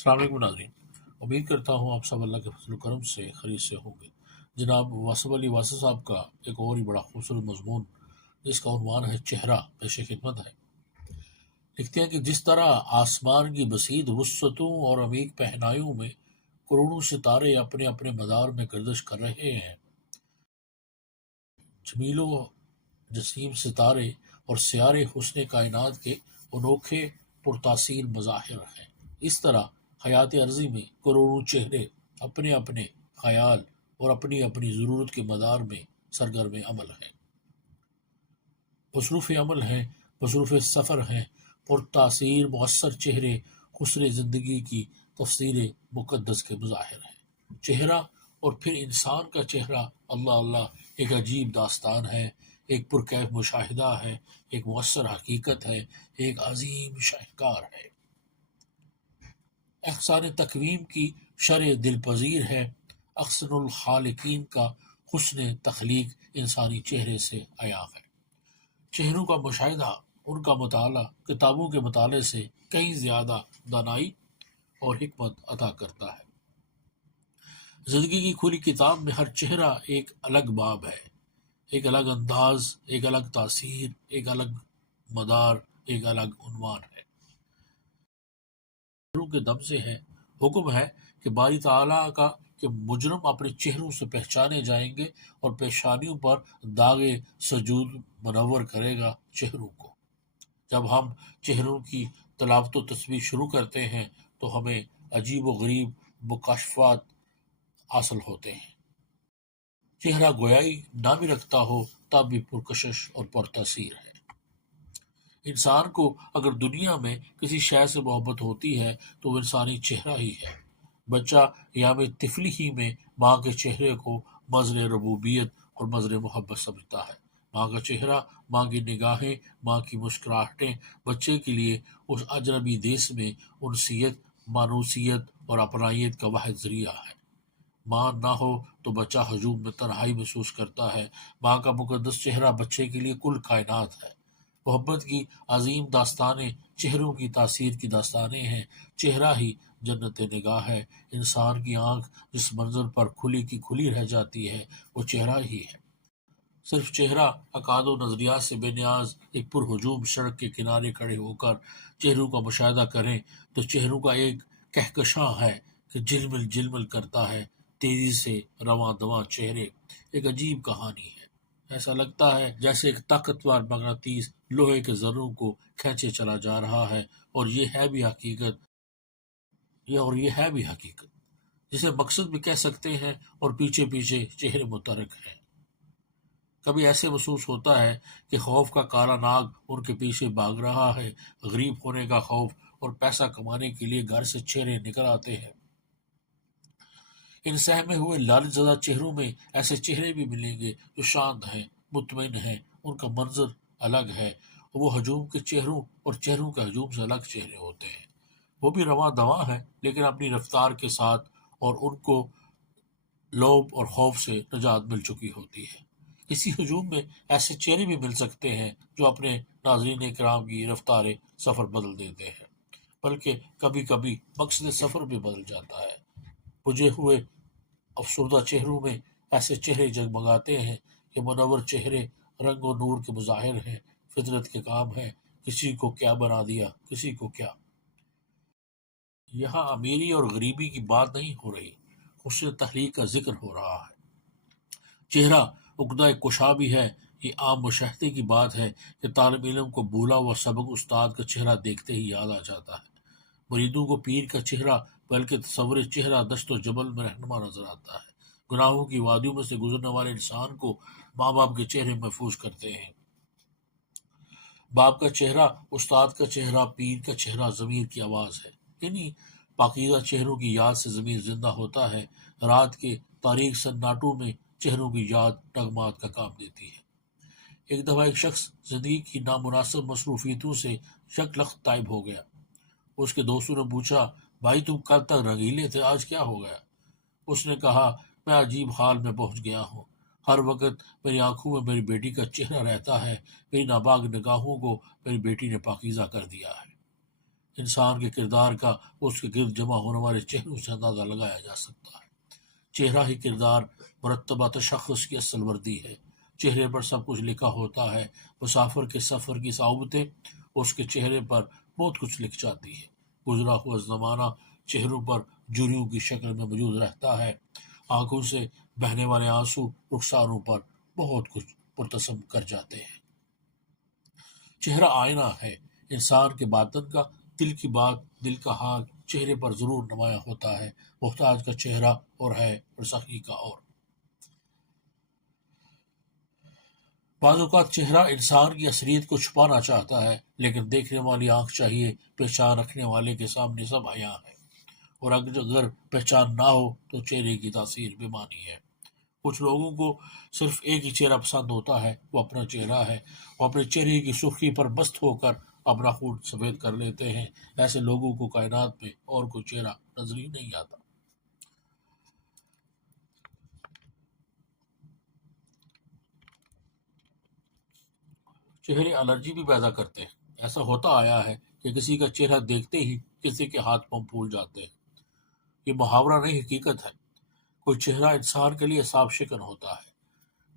السلام علیکم ناظرین، امید کرتا ہوں آپ سب اللہ کے فضل و کرم سے خیریت سے ہوں گے۔ جناب واصف علی واصف صاحب کا ایک اور ہی بڑا خوبصورت مضمون جس کا عنوان ہے چہرہ، پیش خدمت ہے۔ لکھتے ہیں کہ جس طرح آسمان کی بسیط وسعتوں اور عمیق پہنائیوں میں کروڑوں ستارے اپنے اپنے مدار میں گردش کر رہے ہیں، جمیل و جسیم ستارے اور سیارے حسن کائنات کے انوکھے پرتاثیر مظاہر ہیں، اس طرح حیات عرضی میں کروڑوں چہرے اپنے اپنے خیال اور اپنی اپنی ضرورت کے مدار میں سرگرم عمل ہیں، مصروف عمل ہیں، مصروف سفر ہیں۔ پرتاثیر مؤثر چہرے خسر زندگی کی تفسیر مقدس کے مظاہر ہیں۔ چہرہ اور پھر انسان کا چہرہ، اللہ اللہ، ایک عجیب داستان ہے، ایک پرکیف مشاہدہ ہے، ایک مؤثر حقیقت ہے، ایک عظیم شاہکار ہے، احسان تقویم کی شرح دل پذیر ہے۔ احسن الخالقین کا حسن تخلیق انسانی چہرے سے عیاں ہے۔ چہروں کا مشاہدہ، ان کا مطالعہ کتابوں کے مطالعے سے کہیں زیادہ دانائی اور حکمت عطا کرتا ہے۔ زندگی کی کھلی کتاب میں ہر چہرہ ایک الگ باب ہے، ایک الگ انداز، ایک الگ تاثیر، ایک الگ مدار، ایک الگ عنوان ہے۔ چہروں کے دم سے ہے، حکم ہے کہ باری تعالیٰ کا کہ مجرم اپنے چہروں سے پہچانے جائیں گے اور پیشانیوں پر داغ سجود منور کرے گا چہروں کو۔ جب ہم چہروں کی تلاوت و تسبیح شروع کرتے ہیں تو ہمیں عجیب و غریب مکاشفات حاصل ہوتے ہیں۔ چہرہ گویائی نہ بھی رکھتا ہو تب بھی پرکشش اور پرتاثیر ہے۔ انسان کو اگر دنیا میں کسی شے سے محبت ہوتی ہے تو وہ انسانی چہرہ ہی ہے۔ بچہ ایام طفلی ہی میں ماں کے چہرے کو مظہر ربوبیت اور مظہر محبت سمجھتا ہے۔ ماں کا چہرہ، ماں کی نگاہیں، ماں کی مسکراہٹیں بچے کے لیے اس اجنبی دیس میں انسیت، مانوسیت اور اپنائیت کا واحد ذریعہ ہے۔ ماں نہ ہو تو بچہ ہجوم میں تنہائی محسوس کرتا ہے۔ ماں کا مقدس چہرہ بچے کے لیے کل کائنات ہے۔ محبت کی عظیم داستانیں چہروں کی تاثیر کی داستانیں ہیں۔ چہرہ ہی جنت نگاہ ہے۔ انسان کی آنکھ جس منظر پر کھلی کی کھلی رہ جاتی ہے وہ چہرہ ہی ہے۔ صرف چہرہ عقائد و نظریات سے بے نیاز ایک پرہجوم سڑک کے کنارے کھڑے ہو کر چہروں کا مشاہدہ کریں تو چہروں کا ایک کہکشاں ہے کہ جلمل جلمل کرتا ہے، تیزی سے رواں دواں چہرے، ایک عجیب کہانی ہے۔ ایسا لگتا ہے جیسے ایک طاقتور مغناطیس لوہے کے ذروں کو کھینچے چلا جا رہا ہے، اور یہ ہے بھی حقیقت جسے مقصد بھی کہہ سکتے ہیں، اور پیچھے پیچھے چہرے متحرک ہیں۔ کبھی ایسے محسوس ہوتا ہے کہ خوف کا کالا ناگ ان کے پیچھے بھاگ رہا ہے، غریب ہونے کا خوف، اور پیسہ کمانے کے لیے گھر سے چہرے نکل آتے ہیں۔ ان سہمے ہوئے لالچ زدہ چہروں میں ایسے چہرے بھی ملیں گے جو شانت ہیں، مطمئن ہیں، ان کا منظر الگ ہے۔ وہ ہجوم کے چہروں اور چہروں کے ہجوم سے الگ چہرے ہوتے ہیں۔ وہ بھی رواں دواں ہیں لیکن اپنی رفتار کے ساتھ، اور ان کو لوب اور خوف سے نجات مل چکی ہوتی ہے۔ اسی ہجوم میں ایسے چہرے بھی مل سکتے ہیں جو اپنے ناظرین کرام کی رفتار سفر بدل دیتے ہیں، بلکہ کبھی کبھی مقصد سفر بھی بدل جاتا ہے۔ بجھے ہوئے افسردہ چہروں میں ایسے چہرے جگمگاتے ہیں کہ منور چہرے رنگ و نور کے مظاہر ہیں، فطرت کے کام ہیں، کسی کو کیا بنا دیا، کسی کو کیا۔ یہاں امیری اور غریبی کی بات نہیں ہو رہی، حسن تخلیق کا ذکر ہو رہا ہے۔ چہرہ عقدہ کشا بھی ہے۔ یہ عام مشاہدے کی بات ہے کہ طالب علم کو بھولا ہوا سبق استاد کا چہرہ دیکھتے ہی یاد آ جاتا ہے، مریدوں کو پیر کا چہرہ بلکہ تصور چہرہ دشت و جبل میں رہنما نظر آتا ہے، گناہوں کی وادیوں میں سے گزرنے والے انسان کو ماں باپ کے چہرے محفوظ کرتے ہیں۔ باپ کا چہرہ، استاد کا چہرہ، پیر کا چہرہ ضمیر کی آواز ہے۔ انہی پاکیزہ چہروں کی یاد سے ضمیر زندہ ہوتا ہے۔ رات کے تاریک سناٹوں میں چہروں کی یاد نغمات کا کام دیتی ہے۔ ایک دفعہ ایک شخص زندگی کی نامناسب مصروفیتوں سے یک لخت غائب ہو گیا۔ اس کے دوستوں نے پوچھا، بھائی تم کل تک رنگیلے تھے، آج کیا ہو گیا؟ اس نے کہا، میں عجیب حال میں پہنچ گیا ہوں۔ ہر وقت میری آنکھوں میں میری بیٹی کا چہرہ رہتا ہے، میری ناپاک نگاہوں کو میری بیٹی نے پاکیزہ کر دیا ہے۔ انسان کے کردار کا اس کے گرد جمع ہونے والے چہروں سے اندازہ لگایا جا سکتا ہے۔ چہرہ ہی کردار مرتبہ تشخص کی اصل وردی ہے۔ چہرے پر سب کچھ لکھا ہوتا ہے۔ مسافر کے سفر کی صعوبتیں اس کے چہرے پر بہت کچھ لکھ جاتی ہے۔ گزرا ہوا زمانہ چہروں پر جریوں کی شکل میں موجود رہتا ہے۔ آنکھوں سے بہنے والے آنسو رخساروں پر بہت کچھ مرتسم کر جاتے ہیں۔ چہرہ آئینہ ہے انسان کے باطن کا۔ دل کی بات، دل کا حال چہرے پر ضرور نمایاں ہوتا ہے۔ محتاج کا چہرہ اور ہے اور سخی کا اور۔ بعض اوقات چہرہ انسان کی اصلیت کو چھپانا چاہتا ہے، لیکن دیکھنے والی آنکھ چاہیے پہچان رکھنے والے کے سامنے سب عیاں ہے، اور اگر پہچان نہ ہو تو چہرے کی تاثیر بے معنی ہے۔ کچھ لوگوں کو صرف ایک ہی چہرہ پسند ہوتا ہے، وہ اپنا چہرہ ہے۔ وہ اپنے چہرے کی سرخی پر مست ہو کر اپنا خون سفید کر لیتے ہیں۔ ایسے لوگوں کو کائنات میں اور کوئی چہرہ نظر ہی نہیں آتا۔ چہرے الرجی بھی پیدا کرتے ہیں۔ ایسا ہوتا آیا ہے کہ کسی کا چہرہ دیکھتے ہی کسی کے ہاتھ پاؤں پھول جاتے ہیں۔ یہ محاورہ نہیں، حقیقت ہے۔ کوئی چہرہ انسان کے لیے صاف شکن ہوتا ہے۔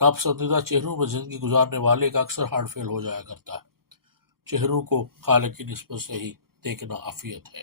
ناپسندیدہ چہروں میں زندگی گزارنے والے کا اکثر ہارٹ فیل ہو جایا کرتا ہے۔ چہروں کو خالق کی نسبت سے ہی دیکھنا عافیت ہے۔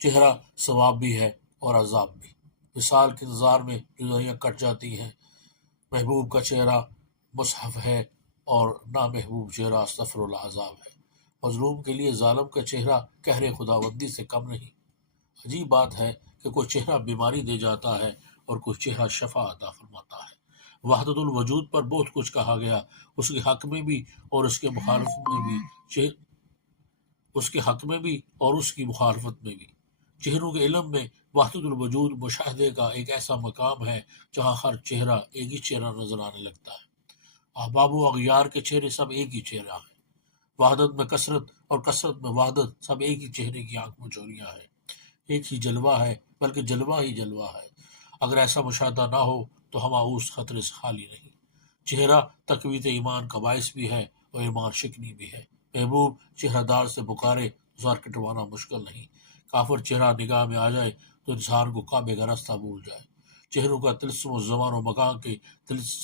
چہرہ ثواب بھی ہے اور عذاب بھی۔ وصال کے انتظار میں جدائیاں کٹ جاتی ہیں۔ محبوب کا چہرہ مصحف ہے اور نامحبوب چہرہ استغفر اللہ عذاب ہے۔ مظلوم کے لیے ظالم کا چہرہ قہر خداوندی سے کم نہیں۔ عجیب بات ہے کہ کوئی چہرہ بیماری دے جاتا ہے اور کوئی چہرہ شفا عطا فرماتا ہے۔ وحدت الوجود پر بہت کچھ کہا گیا، اس کے حق میں بھی اور اس کے مخالفت میں بھی، اس کے حق میں بھی اور اس کی مخالفت میں بھی۔ چہروں کے علم میں وحدت الوجود مشاہدے کا ایک ایسا مقام ہے جہاں ہر چہرہ ایک ہی چہرہ نظر آنے لگتا ہے۔ احباب و اغیار کے چہرے سب ایک ہی چہرہ ہے۔ وحدت میں کثرت اور کثرت میں وحدت، سب ایک ہی چہرے کی آنکھ میں چوریاں ہے۔ ایک ہی جلوہ ہے، بلکہ جلوہ ہی جلوہ ہے۔ اگر ایسا مشاہدہ نہ ہو تو ہم اس خطرے سے خالی نہیں۔ چہرہ تقویت ایمان کا باعث بھی ہے اور ایمان شکنی بھی ہے۔ محبوب چہرہ دار سے پکارے تو سر کٹوانا مشکل نہیں۔ کافر چہرہ نگاہ میں آ جائے تو انسان کو کعبے کا راستہ بھول جائے۔ چہروں کا طلسم و زمان و مکان کے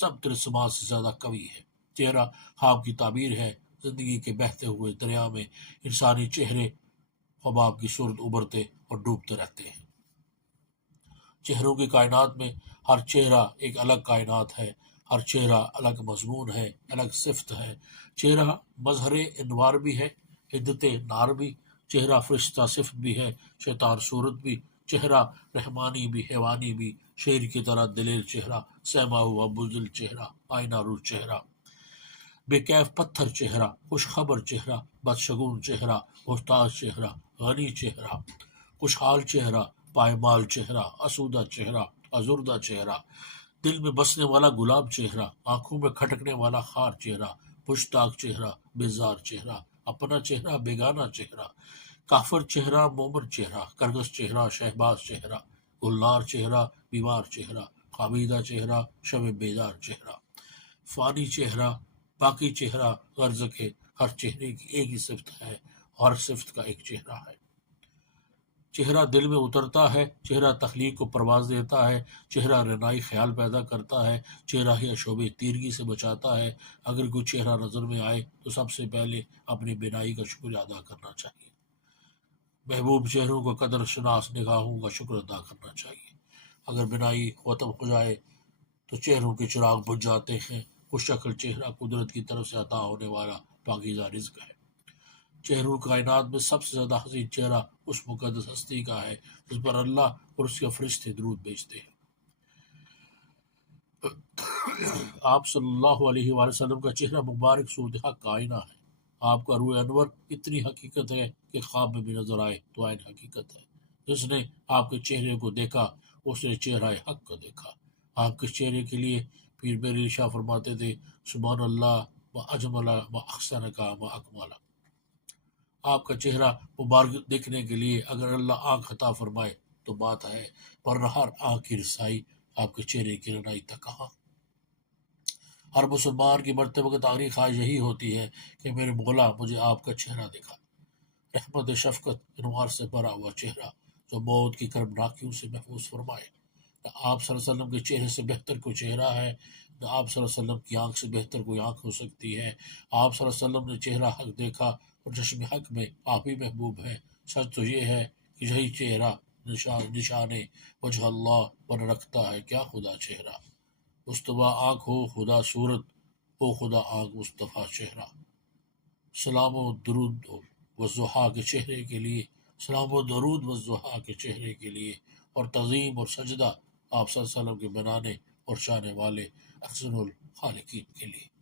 سب طلسمات سے زیادہ قوی ہے۔ چہرہ خواب کی تعبیر ہے۔ زندگی کے بہتے ہوئے دریا میں انسانی چہرے حباب کی صورت ابھرتے اور ڈوبتے رہتے ہیں۔ چہروں کی کائنات میں ہر چہرہ ایک الگ کائنات ہے۔ ہر چہرہ الگ مضمون ہے، الگ صفت ہے۔ چہرہ مظہر انوار بھی ہے، عدت نار بھی۔ چہرہ فرشتہ صفت بھی ہے، شیطان صورت بھی۔ چہرہ رحمانی بھی، حیوانی بھی۔ شیر کی طرح دلیر چہرہ، سہما ہوا بزدل چہرہ، آئینہ رو چہرہ، بے کیف پتھر چہرہ، خوشخبر چہرہ، بدشگون چہرہ، محتاج چہرہ، غنی چہرہ، خوشحال چہرہ، پائمال چہرہ، اسودہ چہرہ، ازردہ چہرہ، دل میں بسنے والا گلاب چہرہ، آنکھوں میں کھٹکنے والا خار چہرہ، مشتاق چہرہ، بیزار چہرہ، اپنا چہرہ، بیگانہ چہرہ، کافر چہرہ، مومن چہرہ، کرگس چہرہ، شہباز چہرہ، گلنار چہرہ، بیمار چہرہ، خامیدہ چہرہ، شب بیدار چہرہ، فانی چہرہ، باقی چہرہ، غرض کے ہر چہرے کی ایک ہی صفت ہے، ہر صفت کا ایک چہرہ ہے۔ چہرہ دل میں اترتا ہے، چہرہ تخلیق کو پرواز دیتا ہے، چہرہ رنائی خیال پیدا کرتا ہے، چہرہ یا شعبے تیرگی سے بچاتا ہے۔ اگر کوئی چہرہ نظر میں آئے تو سب سے پہلے اپنی بینائی کا شکریہ ادا کرنا چاہیے۔ محبوب چہروں کو قدر شناس نگاہوں کا شکر ادا کرنا چاہیے۔ اگر بینائی ختم ہو جائے تو چہروں کے چراغ بجھ جاتے ہیں۔ خوش شکل چہرہ قدرت کی طرف سے عطا ہونے والا پاکیزہ رزق ہے۔ چہروں کائنات میں سب سے زیادہ حسین چہرہ اس مقدس ہستی کا ہے جس پر اللہ اور اس کے فرشتے درود بھیجتے ہیں۔ آپ صلی اللہ علیہ وآلہ وسلم کا چہرہ مبارک صورت حق کا آئینہ ہے۔ آپ کا روح انور اتنی حقیقت ہے کہ خواب میں بھی نظر آئے تو عین حقیقت ہے۔ جس نے آپ کے چہرے کو دیکھا اس نے چہرہ حق کو دیکھا۔ آپ کے چہرے کے لیے پیر میری شاہ فرماتے تھے، سبحان اللہ و اجمل و احسن کا و اکمل۔ آپ کا چہرہ مبارک دیکھنے کے لیے اگر اللہ آنکھ عطا فرمائے تو بات ہے، ورنہ ہر آنکھ کی رسائی آپ کے چہرے کی رنائی تک کہاں۔ ہر مسلمان کی مرتبہ کی تاریخ آج یہی ہوتی ہے کہ میرے مولا مجھے آپ کا چہرہ دکھا۔ رحمت شفقت انوار سے بھرا ہوا چہرہ جو موت کی کربناکیوں سے محفوظ فرمائے۔ نہ آپ صلی اللہ علیہ وسلم کے چہرے سے بہتر کوئی چہرہ ہے، نہ آپ صلی اللہ علیہ وسلم کی آنکھ سے بہتر کوئی آنکھ ہو سکتی ہے۔ آپ صلی اللہ علیہ وسلم نے چہرہ حق دیکھا اور چشم حق میں آپ ہی محبوب ہیں۔ سچ تو یہ ہے کہ یہی چہرہ نشان وجہ اللہ پر رکھتا ہے، کیا خدا چہرہ۔ مصطفیٰ آنکھ ہو خدا صورت، ہو خدا آنکھ مصطفیٰ چہرہ۔ سلام و درود و ضحیٰ کے چہرے کے لیے، سلام و درود و ضحیٰ کے چہرے کے لیے، اور تعظیم اور سجدہ آپ صلی اللہ علیہ وسلم کے بنانے اور چاہنے والے احسن الخالقین کے لیے۔